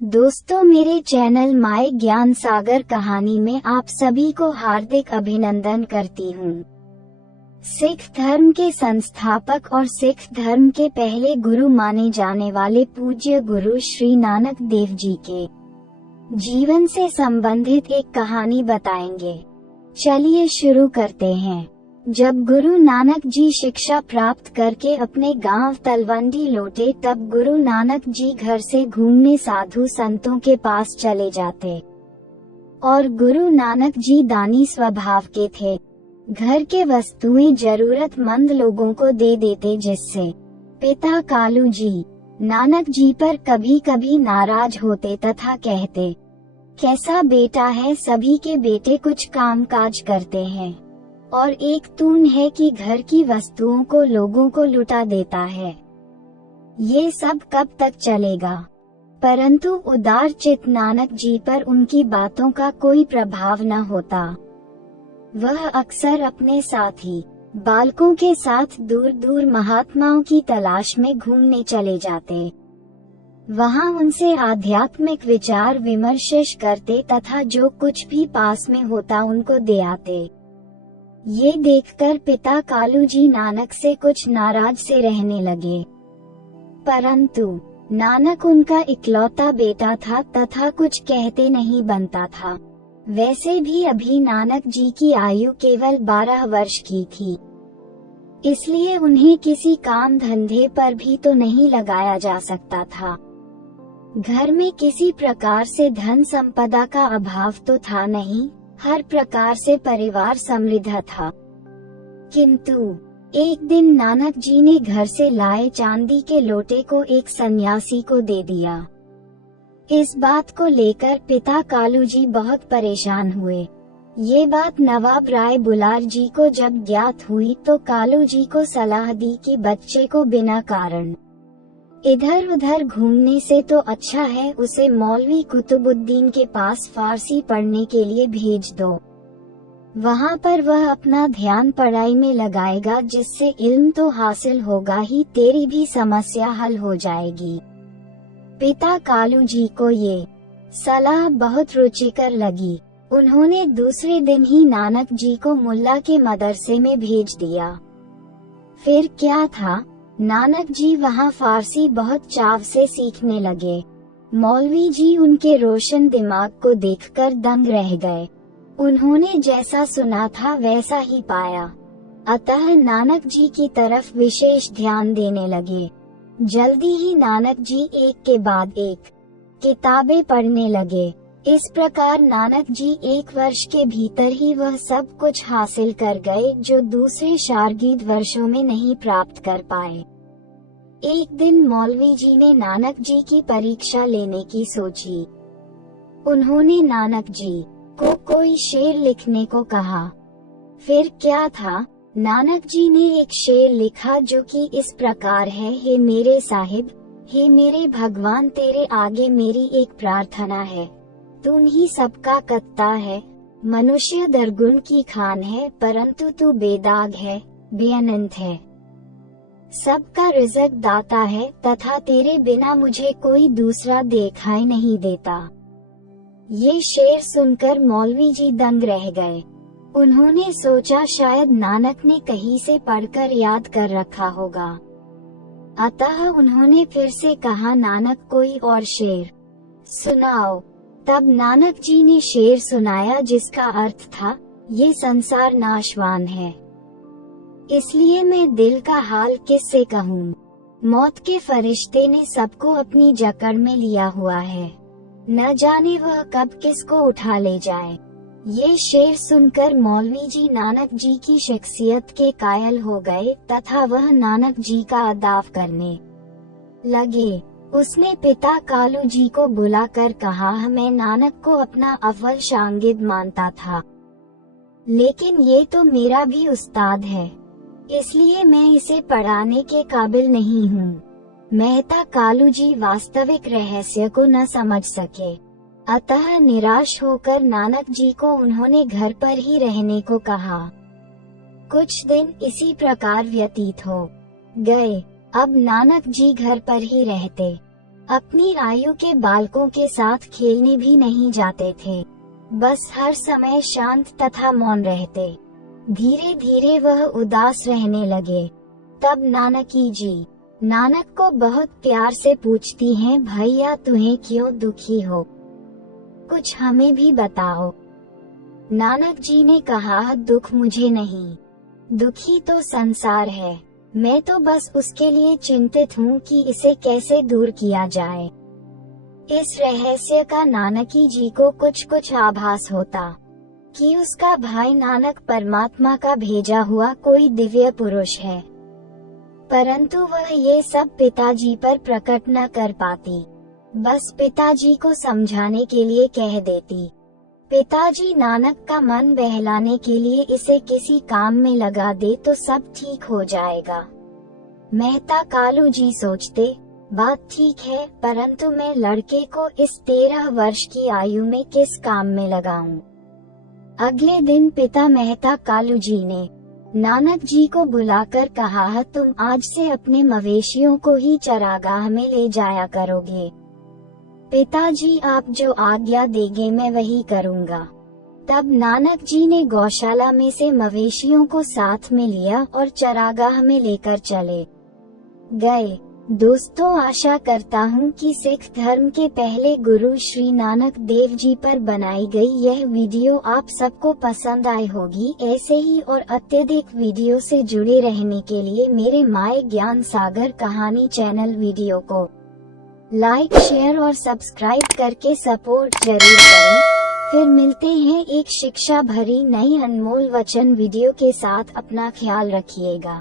दोस्तों, मेरे channel my ज्ञान सागर कहानी में आप सभी को हार्दिक अभिनंदन करती हूँ। सिख धर्म के संस्थापक और सिख धर्म के पहले गुरु माने जाने वाले पूज्य गुरु श्री नानक देव जी के जीवन से संबंधित एक कहानी बताएंगे। चलिए शुरू करते हैं। जब गुरु नानक जी शिक्षा प्राप्त करके अपने गांव तलवंडी लौटे, तब गुरु नानक जी घर से घूमने साधु संतों के पास चले जाते और गुरु नानक जी दानी स्वभाव के थे। घर के वस्तुएं जरूरतमंद लोगों को दे देते, जिससे पिता कालू जी नानक जी पर कभी कभी नाराज होते तथा कहते, कैसा बेटा है, सभी के बेटे कुछ काम काज करते हैं और एक तून है कि घर की वस्तुओं को लोगों को लुटा देता है। ये सब कब तक चलेगा? परंतु उदार चित्त नानक जी पर उनकी बातों का कोई प्रभाव न होता। वह अक्सर अपने साथी बालकों के साथ दूर दूर महात्माओं की तलाश में घूमने चले जाते। वहां उनसे आध्यात्मिक विचार विमर्श करते तथा जो कुछ भी पास में होता उनको दे आते। ये देखकर पिता कालू जी नानक से कुछ नाराज से रहने लगे। परंतु नानक उनका इकलौता बेटा था तथा कुछ कहते नहीं बनता था। वैसे भी अभी नानक जी की आयु केवल 12 वर्ष की थी, इसलिए उन्हें किसी काम धंधे पर भी तो नहीं लगाया जा सकता था। घर में किसी प्रकार से धन संपदा का अभाव तो था नहीं, हर प्रकार से परिवार समृद्ध था। किंतु एक दिन नानक जी ने घर से लाए चांदी के लोटे को एक सन्यासी को दे दिया। इस बात को लेकर पिता कालू जी बहुत परेशान हुए। ये बात नवाब राय बुलार जी को जब ज्ञात हुई तो कालू जी को सलाह दी कि बच्चे को बिना कारण इधर उधर घूमने से तो अच्छा है उसे मौलवी कुतुबुद्दीन के पास फारसी पढ़ने के लिए भेज दो। वहाँ पर वह अपना ध्यान पढ़ाई में लगाएगा, जिससे इल्म तो हासिल होगा ही, तेरी भी समस्या हल हो जाएगी। पिता कालू जी को ये सलाह बहुत रुचिकर लगी। उन्होंने दूसरे दिन ही नानक जी को मुल्ला के मदरसे में भेज दिया। फिर क्या था, नानक जी वहाँ फारसी बहुत चाव से सीखने लगे। मौलवी जी उनके रोशन दिमाग को देखकर दंग रह गए। उन्होंने जैसा सुना था वैसा ही पाया, अतः नानक जी की तरफ विशेष ध्यान देने लगे। जल्दी ही नानक जी एक के बाद एक किताबें पढ़ने लगे। इस प्रकार नानक जी 1 वर्ष के भीतर ही वह सब कुछ हासिल कर गए जो दूसरे शारगीद वर्षों में नहीं प्राप्त कर पाए। एक दिन मौलवी जी ने नानक जी की परीक्षा लेने की सोची। उन्होंने नानक जी को कोई शेर लिखने को कहा। फिर क्या था, नानक जी ने एक शेर लिखा जो कि इस प्रकार है, हे मेरे साहिब, हे मेरे भगवान, तेरे आगे मेरी एक प्रार्थना है। तुम ही सबका कत्ता है, मनुष्य दरगुन की खान है, परंतु तू बेदाग है, बेअनंत है, सबका रिज़्क दाता है, तथा तेरे बिना मुझे कोई दूसरा दिखाई नहीं देता। ये शेर सुनकर मौलवी जी दंग रह गए। उन्होंने सोचा शायद नानक ने कहीं से पढ़कर याद कर रखा होगा। अतः उन्होंने फिर से कहा, नानक कोई और शेर सुनाओ। तब नानक जी ने शेर सुनाया जिसका अर्थ था, ये संसार नाशवान है, इसलिए मैं दिल का हाल किससे कहूँ। मौत के फरिश्ते ने सबको अपनी जकड़ में लिया हुआ है, न जाने वह कब किसको उठा ले जाए। ये शेर सुनकर मौलवी जी नानक जी की शख्सियत के कायल हो गए तथा वह नानक जी का अदाव करने लगे। उसने पिता कालू जी को बुलाकर कहा, मैं नानक को अपना अव्वल शागिर्द मानता था, लेकिन ये तो मेरा भी उस्ताद है, इसलिए मैं इसे पढ़ाने के काबिल नहीं हूँ। मेहता कालू जी वास्तविक रहस्य को न समझ सके, अतः निराश होकर नानक जी को उन्होंने घर पर ही रहने को कहा। कुछ दिन इसी प्रकार व्यतीत हो गए। अब नानक जी घर पर ही रहते। अपनी आयु के बालकों के साथ खेलने भी नहीं जाते थे, बस हर समय शांत तथा मौन रहते। धीरे धीरे वह उदास रहने लगे। तब नानकी जी नानक को बहुत प्यार से पूछती हैं, भैया तुम्हें क्यों दुखी हो, कुछ हमें भी बताओ। नानक जी ने कहा, दुख मुझे नहीं, दुखी तो संसार है। मैं तो बस उसके लिए चिंतित हूँ कि इसे कैसे दूर किया जाए। इस रहस्य का नानकी जी को कुछ कुछ आभास होता कि उसका भाई नानक परमात्मा का भेजा हुआ कोई दिव्य पुरुष है, परंतु वह ये सब पिताजी पर प्रकट न कर पाती। बस पिताजी को समझाने के लिए कह देती। पिताजी नानक का मन बहलाने के लिए इसे किसी काम में लगा दे तो सब ठीक हो जाएगा। मेहता कालू जी सोचते, बात ठीक है, परंतु मैं लड़के को इस 13 वर्ष की आयु में किस काम में लगाऊं? अगले दिन पिता मेहता कालू जी ने नानक जी को बुलाकर कहा, तुम आज से अपने मवेशियों को ही चरागाह में ले जाया करोगे। पिताजी आप जो आज्ञा देंगे मैं वही करूँगा। तब नानक जी ने गौशाला में से मवेशियों को साथ में लिया और चरागाह में लेकर चले गए। दोस्तों, आशा करता हूँ कि सिख धर्म के पहले गुरु श्री नानक देव जी पर बनाई गई यह वीडियो आप सबको पसंद आई होगी। ऐसे ही और अत्यधिक वीडियो से जुड़े रहने के लिए मेरे माय ज्ञान सागर कहानी चैनल वीडियो को लाइक, शेयर और सब्सक्राइब करके सपोर्ट जरूर करें। फिर मिलते हैं एक शिक्षा भरी नई अनमोल वचन वीडियो के साथ। अपना ख्याल रखिएगा।